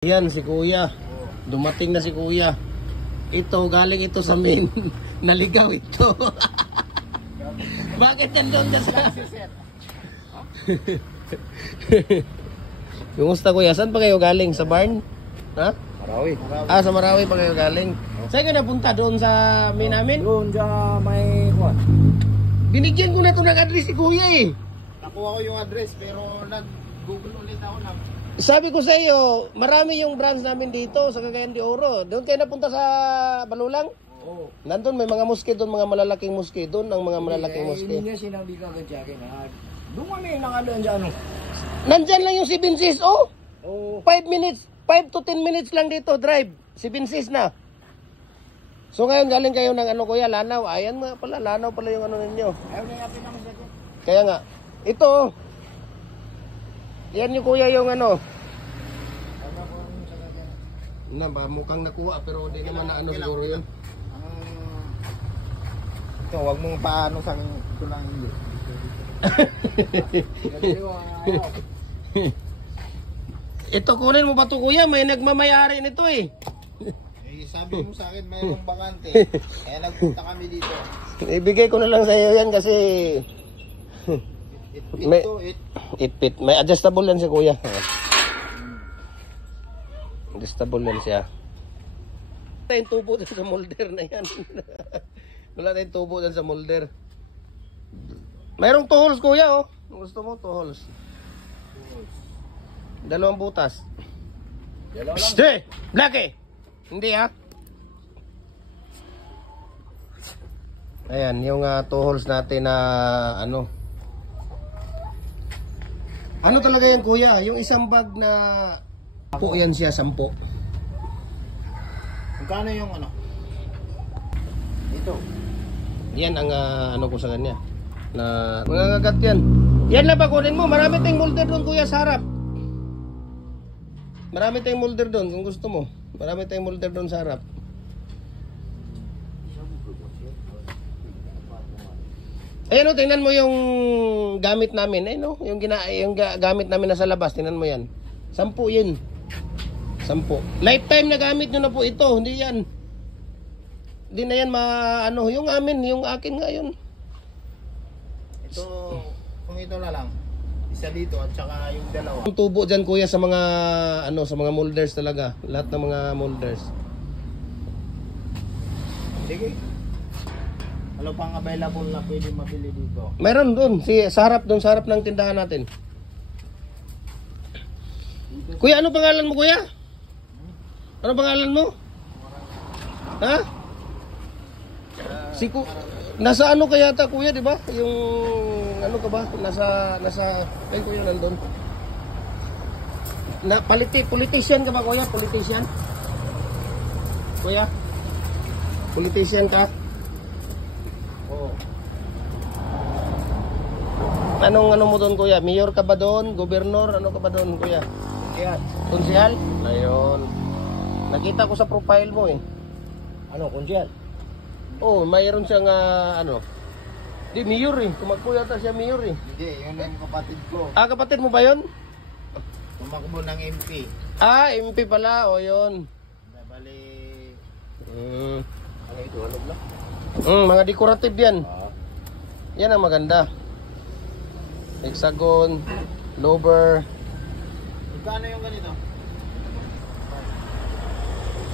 Yan si kuya. Dumating na si kuya. Ito, galing ito sa main. Naligaw ito. Bakit nandun ka sa... Kumusta kuya? Saan pa kayo galing? Sa barn? Ha? Marawi. Ah, sa Marawi pa kayo galing. Saan ka napunta? Doon sa main namin? Doon sa may kuwan. Binigyan ko na ito ng address si kuya eh. Nakuha ko yung address pero nag-google ulit ako na. Sabi ko sa iyo, marami yung branch namin dito sa Cagayan de Oro. Doon kayo napunta sa Balulang? Oo. Nandun may mga muske doon, mga malalaking muske doon, ang mga malalaking muske. Hindi niya sinabi ka agad sa akin. Doon kami nakadaan sa ano. Nandyan lang yung si Binsis, oh! Oo. 5 minutes, 5 to 10 minutes lang dito, drive. Si Binsis na. So ngayon galing kayo ng ano kuya, Lanaw. Ayan nga pala, Lanaw pala yung ano ninyo. Ayaw na yapin naman sa akin. Kaya nga, ito oh. Yan yung kuya yung ano. Na ba, mukhang nakuha pero hindi naman na ano siguro yun. Ito, wag mong paano sa akin. Ito lang yun. Ito kunin mo ba ito kuya? May nagmamayari nito eh. Sabi mo sa akin mayroong bakante. Kaya nagpunta kami dito. Ibigay ko na lang sa iyo yan kasi may it may adjustable yan si kuya. Adjustable yan siya. Wala tayong tubo dyan sa molder na yan. Wala tayong tubo dyan sa molder. Mayroong 2 holes kuya oh. Gusto mo 2 holes? 2 butas. Dalawa lang. Shhh! Blackie! Hindi ha? Ayan, yung 2 holes natin na ano. Ano talaga yan kuya? Yung isang bag na po yan siya, 10. Magkano yung ano? Ito. Yan ang ano ko sa kanya. Na mangangagat yan. Yan na ba kunin mo? Marami tayong molder doon kuya sa harap. Marami tayong molder doon kung gusto mo. Marami tayong molder doon sa harap. Ayan o, tingnan mo yung gamit namin. Ayan o, yung gamit namin nasa labas. Tingnan mo yan. 10 yun. 10. Lifetime na gamit nyo na po ito. Hindi yan. Hindi na yan ano, yung amin, yung akin nga yun. Ito, kung ito na lang. Isa dito at saka yung dalawa. Ang tubo dyan kuya sa mga ano, sa mga molders talaga. Lahat ng mga molders. Sige. Ano pang available na pwede mabili dito? Meron doon, sa harap ng tindahan natin. Kuya, ano pangalan mo kuya? Ano pangalan mo? Ha? Nasa ano kaya ta kuya, di ba? Yung ano ka ba? Nasa ay kuya nandun. Na politician ka ba kuya? Politician? Kuya? Politician ka? Oo. Anong ano mo doon kuya? Mayor ka ba doon? Gobernador? Ano ka ba doon kuya? Yan. Konsehal? Ayun. Nakita ko sa profile mo eh. Ano, konsyal? Oh, mayroon siyang ano. Di mayor eh. Tumakbo yata siya mayor eh. Hindi, yun ang kapatid ko. Ah, kapatid mo ba yun? Tumakbo ng MP. Ah, MP pala. O yun. Bali, Ano ito? Halog lang? Mga decorative yan. Yan ang maganda. Hexagon, lover. magkano yung ganito?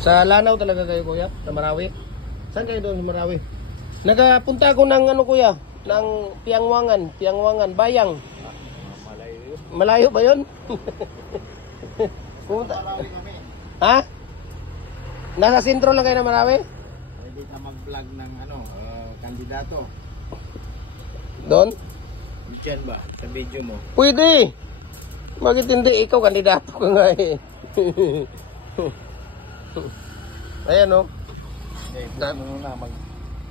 Sa Lanaw talaga kayo kuya? Sa Marawi? Saan kayo doon sa Marawi? Nagapunta ako ng ano kuya? Ng Piangwangan, Bayang. Malayo. Malayo ba yun? Pumunta. Marawi kami. Ha? Nasa sentro lang kayo ng Marawi? Pwede ka mag-vlog ng ano, kandidato. Doon? Diyan ba? Sa video mo. Pwede. Bakit hindi? Ikaw kandidato ka nga eh. Ayan o. Hindi, muna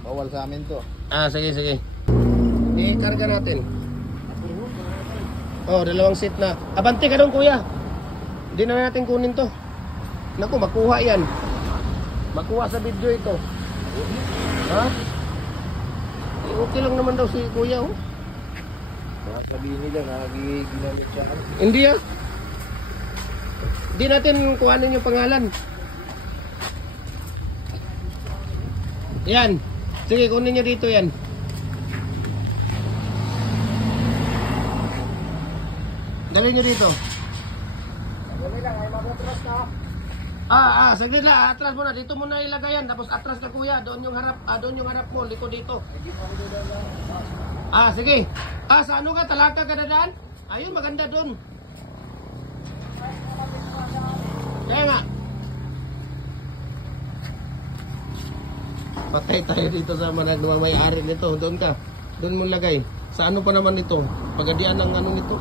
bawal sa amin to. Ah, sige. I-karga natin. Oh, 2 seat na. Abante ka doon kuya. Hindi na natin kunin to. Naku, makuha yan. Makuha sa video ito. Ha? Okay lang naman daw si kuya oh. Baka sabihin nila na ginamit siya. Hindi ah. Di natin kuhanin yung pangalan. Yan. Sige, kunin nyo dito yan. Dali nyo dito. Dali lang, ay mag-atras na. Saglit lang. Atras muna. Dito muna ilagay yan. Tapos atras ka kuya. Doon yung harap. Doon yung harap mo. Liko dito. Sige. Sa ano ka? Talaga ka dadaan? Ayun, maganda doon. Kaya nga. Patay tayo dito sa may-ari nito. Doon ka. Doon mo lagay. Sa ano pa naman ito? Pagadian ng ano nito.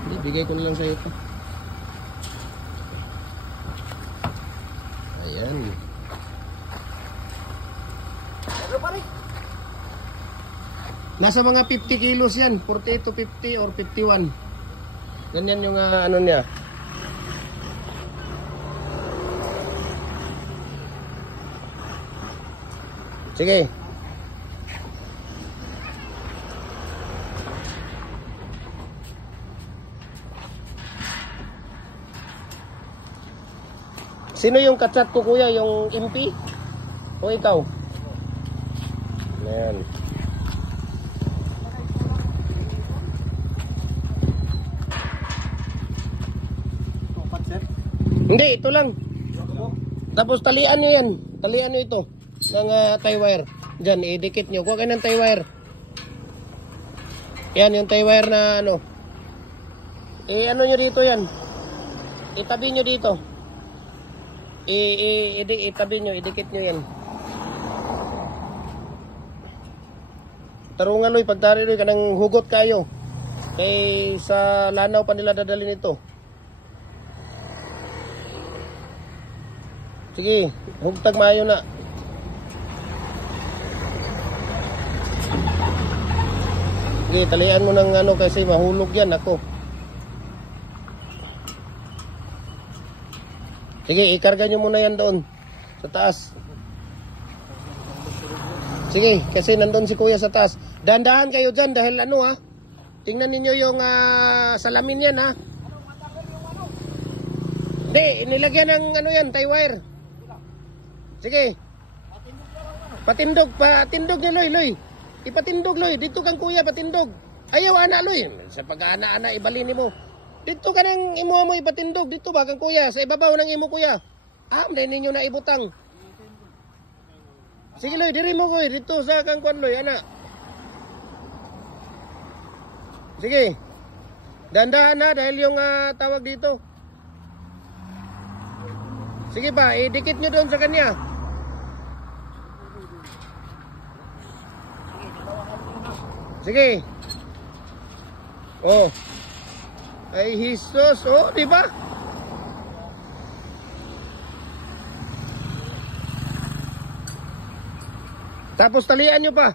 Hindi, bigay ko na lang sa ito. Ayan. Nasa mga 50 kilos yan. 48 to 50 or 51. Ganyan yung ano niya. Sige. Sino yung kachat ko kuya? Yung MP? O ikaw? Ayan. Hindi, ito lang. Tapos talian nyo yan. Talian nyo ito. Ng tie wire. Diyan, idikit nyo. Kuha kayo ng tie wire. Yan, yung tie wire na ano. Ano nyo dito yan. Itabi nyo dito. Itabi nyo, idikit nyo yan. Tarungan loy, pagtari loy, kanang hugot kayo. Kay sa lanaw pa nila dadalhin ito. Sige, hugtag maayo na. Sige, talian mo ng ano kasi mahulog yan ako. Sige, ikarga nyo muna yan doon sa taas. Sige, kasi nandun si kuya sa taas. Dahan-dahan kayo dyan dahil ano ha. Tingnan ninyo yung salamin yan ha. Hindi, nilagyan ng ano yan, tie wire. Sige. Patindog nyo Loy. Ipatindog Loy, dito kang kuya patindog. Ayaw ana Loy. Sa pag-ana-ana ibalini mo. Dito ka nang imo mo ipatindog dito ba kang kuya sa ibabaw ng imo kuya. Hindi ninyo na ibutang. Sige Loy, diri mo kuya dito sa kang kwan Loy ana. Sige. Dandahan na dahil yung tawag dito. Sige pa, idikit nyo doon sa kanya. Sige. Oh. Ay, Jesus. Oh, di ba? Tapos talian nyo pa.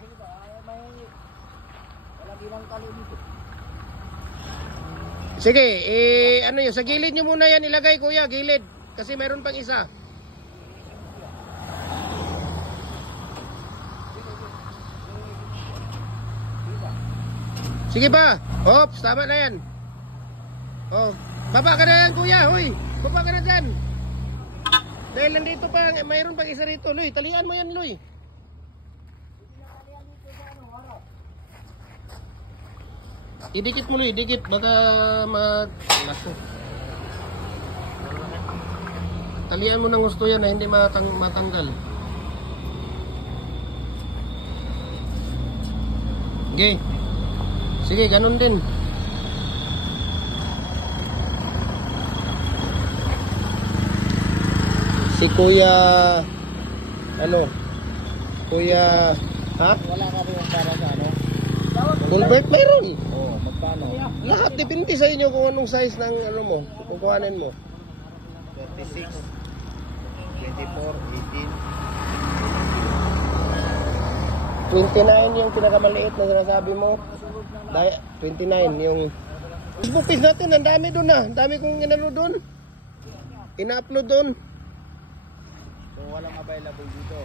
Sige, ano yun? Sa gilid nyo muna yan ilagay, kuya. Gilid. Kasi mayroon pang isa. Sige pa. Hops, tama na yan. Oh, baba ka na yan, kuya. Hoy, baba ka na dyan. Dahil nandito pa, mayroon pang isa rito. Loy, talian mo yan, Loy. Idikit mo, Loy. Idikit. Baka Naku. Talian mo ng gusto yan na hindi matanggal. Okay. Sige, ganun din. Si Kuya, Kuya, ha? Wala ka rin para sa ano? Fulbert mayroon. Oo, magkano? Lahat, depende sa inyo kung anong size ng ano mo, kukuhanin mo. 36, 24, 29 yung pinakamaliit na sinasabi mo. 29 yung Facebook page natin, ang dami doon na. Ang dami kong inano doon. Ina-upload doon. 18. So walang available dito.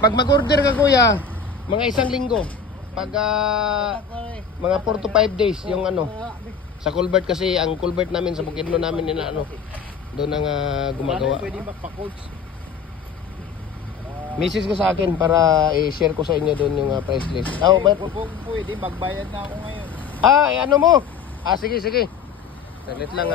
Pag mag-order ka kuya, mga 1 linggo. Pag mga 4 to 5 days yung ano. Sa culvert kasi, ang culvert namin sa Bukidnon namin ina ano. Doon ang gumagawa. Pwede magpa-coach. Message ko sa akin para i-share ko sa inyo doon yung price list. Oh, but Pwede, magbayad na ako ngayon. ano mo? Sige. Saglit lang